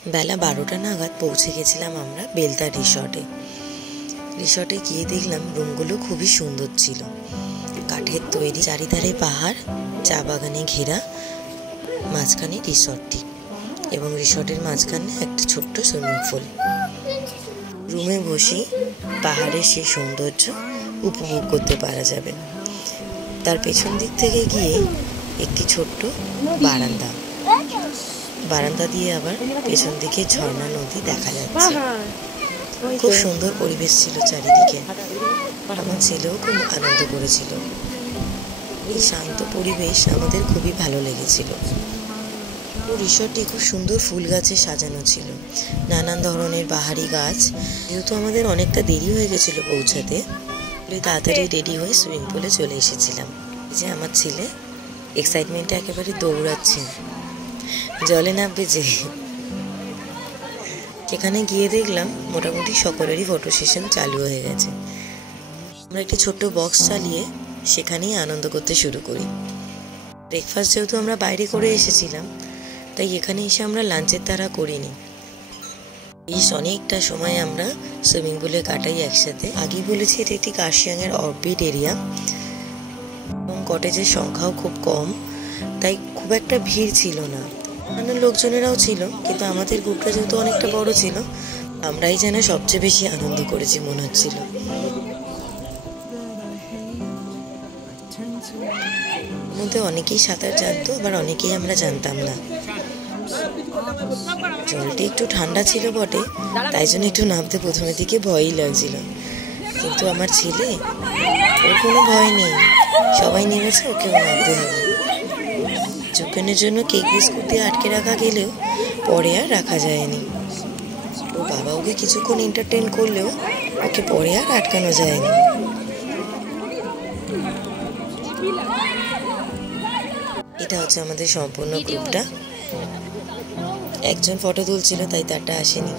বেলা 12টা নাগাদ পৌঁছে গেছিলাম আমরা বেলদা রিসর্টে। রিসর্টে গিয়ে দেখলাম রুমগুলো খুবই সুন্দর ছিল, কাঠের তৈরি, চারিধারে পাহাড়, চা বাগানে ঘেরা, মাঝখানে রিসর্টটি এবং রিসর্টের মাঝখানে একটা ছোট্ট সুইমিং পুল। রুমে বসেই পাহাড়ের সেই সৌন্দর্য উপভোগ করতে পারা যাবে। তার পেছন দিক থেকে গিয়ে একটি ছোট্ট বারান্দা দিয়ে আবার পেছন দিকে ঝর্ণা নদী দেখা যাচ্ছে। খুব সুন্দর পরিবেশ ছিল চারিদিকে। আমার ছেলেও খুব আনন্দ করেছিল। এই শান্ত পরিবেশ আমাদের খুবই ভালো লেগেছিল। রিসর্টটি খুব সুন্দর ফুল গাছে সাজানো ছিল, নানান ধরনের বাহারি গাছ। যেহেতু আমাদের অনেকটা দেরি হয়ে গেছিল পৌঁছাতে, তাড়াতাড়ি রেডি হয়ে সুইমিং পুলে চলে এসেছিলাম। যে আমার ছেলে এক্সাইটমেন্টে একেবারে দৌড়াচ্ছে, জলে নামবে যে। সেখানে গিয়ে দেখলাম মোটামুটি সকলেরই ফটো সেশন চালু হয়ে গেছে। আমরা একটি ছোট্ট বক্স চালিয়ে সেখানেই আনন্দ করতে শুরু করি। ব্রেকফাস্ট যেহেতু আমরা বাইরে করে এসেছিলাম, তাই এখানে এসে আমরা লাঞ্চের তাড়া করিনি। বেশ অনেকটা সময় আমরা সুইমিং পুলে কাটাই একসাথে। আগেই বলেছি এটা একটি কার্শিয়াংয়ের অরবিট এরিয়া এবং কটেজের সংখ্যাও খুব কম, তাই খুব একটা ভিড় ছিল না। অন্য লোকজনেরাও ছিল, কিন্তু আমাদের গ্রুপটা যেহেতু অনেকটা বড় ছিল, আমরাই যেন সবচেয়ে বেশি আনন্দ করেছি মনে হচ্ছিল। মধ্যে অনেকেই সাঁতার জানতো, আবার অনেকেই আমরা জানতাম না। জলটি একটু ঠান্ডা ছিল বটে, তাই জন্য একটু নামতে প্রথমের দিকে ভয়ই লাগছিল। কিন্তু আমার ছেলে, ওর কোনো ভয় নেই, সবাই নেমেছে, ওকেও নামতে হবে। যোগদানের জন্য কেক বিস্কুট দিয়ে আটকে রাখা গেলেও পরে আর রাখা যায়নি। ও বাবা ওকে কিছুক্ষণ এন্টারটেইন করলেও ওকে পরে আর আটকানো যায়নি। এটা হচ্ছে আমাদের সম্পূর্ণ গ্রুপটা। একজন ফটো তুলছিল, তাই তারটা আসেনি।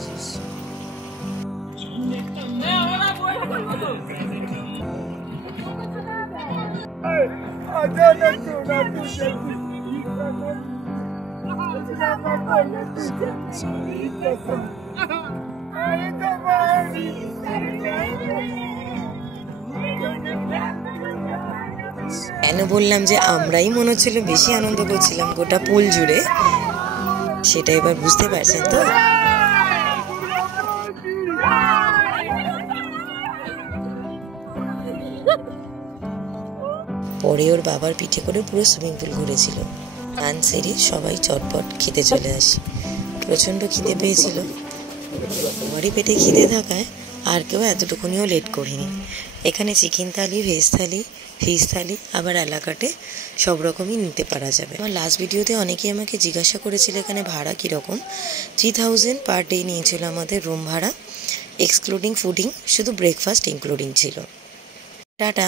কেন বললাম যে আমরাই মনে হচ্ছিল বেশি আনন্দ করছিলাম গোটা পুল জুড়ে, সেটা এবার বুঝতে পারছেন তো? পরে ওর বাবার পিঠে করে পুরো সুইমিং পুল ঘুরেছিল। গান সেরে সবাই চটপট খেতে চলে আসে। প্রচণ্ড খিদে পেয়েছিল, আমারই পেটে খিদে থাকায় আর কেউ এতটুকুনিও লেট করিনি। এখানে চিকেন থালি, ভেজ থালি, ফিশ থালি, আবার এলাকাটে সব রকমই নিতে পারা যাবে। আমার লাস্ট ভিডিওতে অনেকেই আমাকে জিজ্ঞাসা করেছিল এখানে ভাড়া কীরকম। 3000 পার ডে নিয়েছিল আমাদের রুম ভাড়া, এক্সক্লুডিং ফুডিং, শুধু ব্রেকফাস্ট ইনক্লুডিং ছিল। টাটা।